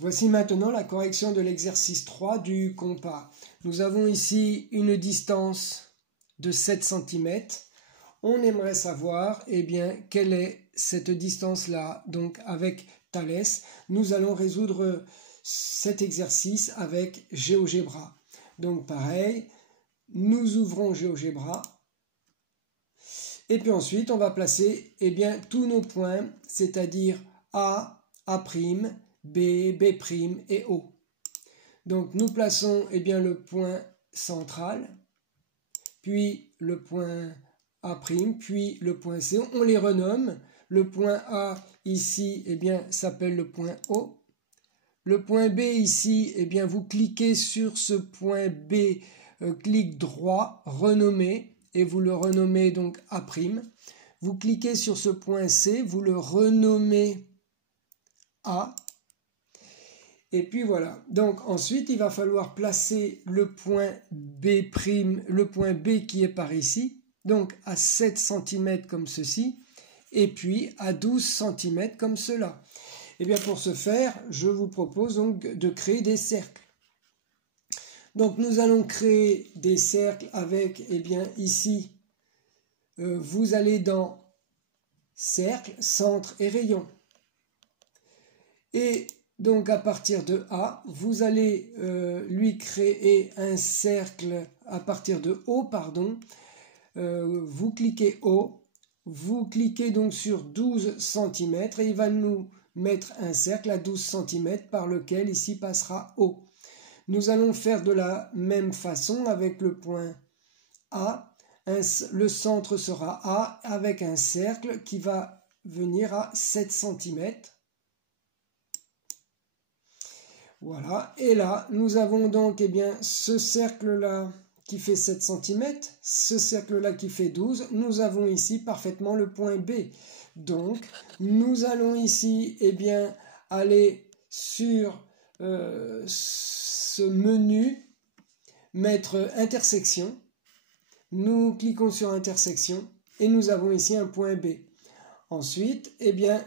Voici maintenant la correction de l'exercice 3 du compas. Nous avons ici une distance de 7 cm. On aimerait savoir quelle est cette distance-là. Donc avec Thalès, nous allons résoudre cet exercice avec GeoGebra. Donc pareil, nous ouvrons GeoGebra. Et puis ensuite, on va placer tous nos points, c'est-à-dire A, A', B, B' et O. Donc nous plaçons le point central, puis le point A', puis le point C. On les renomme. Le point A ici s'appelle le point O. Le point B ici, vous cliquez sur ce point B, clic droit, renommer, et vous le renommez donc A'. Vous cliquez sur ce point C, vous le renommez A. Et puis voilà. Donc ensuite, il va falloir placer le point B', le point B qui est par ici, donc à 7 cm comme ceci, et puis à 12 cm comme cela. Et bien pour ce faire, je vous propose donc de créer des cercles. Donc nous allons créer des cercles avec, ici, vous allez dans cercle, centre et rayon. Et donc à partir de A, vous allez lui créer un cercle à partir de O, vous cliquez O, vous cliquez donc sur 12 cm et il va nous mettre un cercle à 12 cm par lequel ici passera O. Nous allons faire de la même façon avec le point A. Le centre sera A avec un cercle qui va venir à 7 cm. Voilà, et là, nous avons donc ce cercle-là qui fait 7 cm, ce cercle-là qui fait 12. Nous avons ici parfaitement le point B. Donc, nous allons ici aller sur ce menu, mettre intersection. Nous cliquons sur intersection et nous avons ici un point B. Ensuite,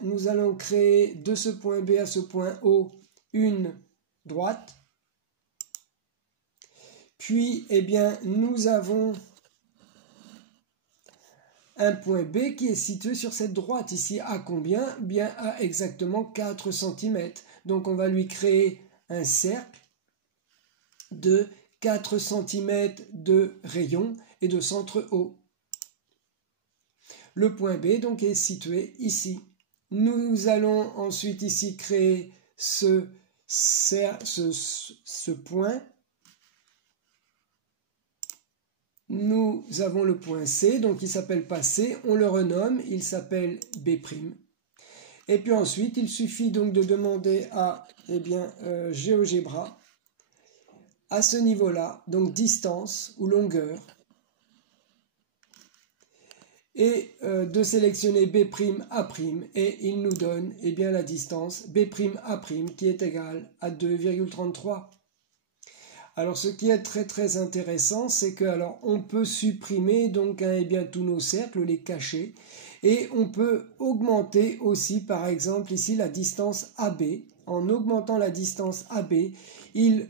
nous allons créer de ce point B à ce point O une droite. Puis, nous avons un point B qui est situé sur cette droite. Ici, à combien? Bien, à exactement 4 cm. Donc, on va lui créer un cercle de 4 cm de rayon et de centre O. Le point B, donc, est situé ici. Nous allons ensuite ici créer ce point. Nous avons le point C, donc il ne s'appelle pas C, on le renomme, il s'appelle B'. Et puis ensuite, il suffit donc de demander à GeoGebra, à ce niveau-là, donc distance ou longueur, et de sélectionner B'A', et il nous donne la distance B'A' qui est égale à 2,33. Alors ce qui est très très intéressant, c'est que on peut supprimer donc tous nos cercles, les cacher, et on peut augmenter aussi par exemple ici la distance AB. En augmentant la distance AB, il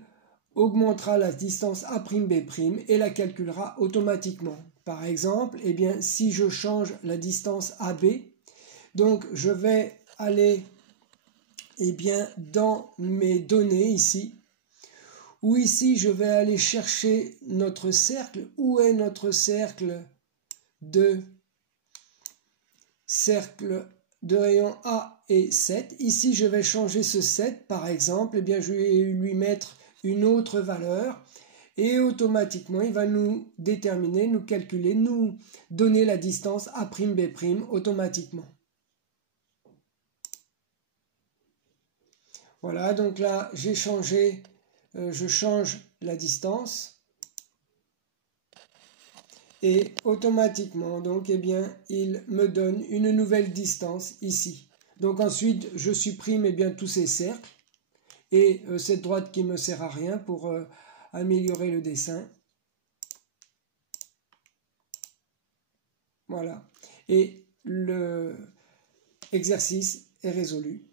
augmentera la distance A'B' et la calculera automatiquement. Par exemple, si je change la distance AB, donc je vais aller dans mes données ici, où ici je vais aller chercher notre cercle. Où est notre cercle de rayon A et 7? Ici je vais changer ce 7 par exemple, je vais lui mettre une autre valeur et automatiquement il va nous déterminer, nous calculer, nous donner la distance A'B' automatiquement. Voilà, donc là j'ai changé. Je change la distance et automatiquement donc il me donne une nouvelle distance ici. Donc ensuite je supprime tous ces cercles et cette droite qui ne me sert à rien pour améliorer le dessin. Voilà, et l'exercice est résolu.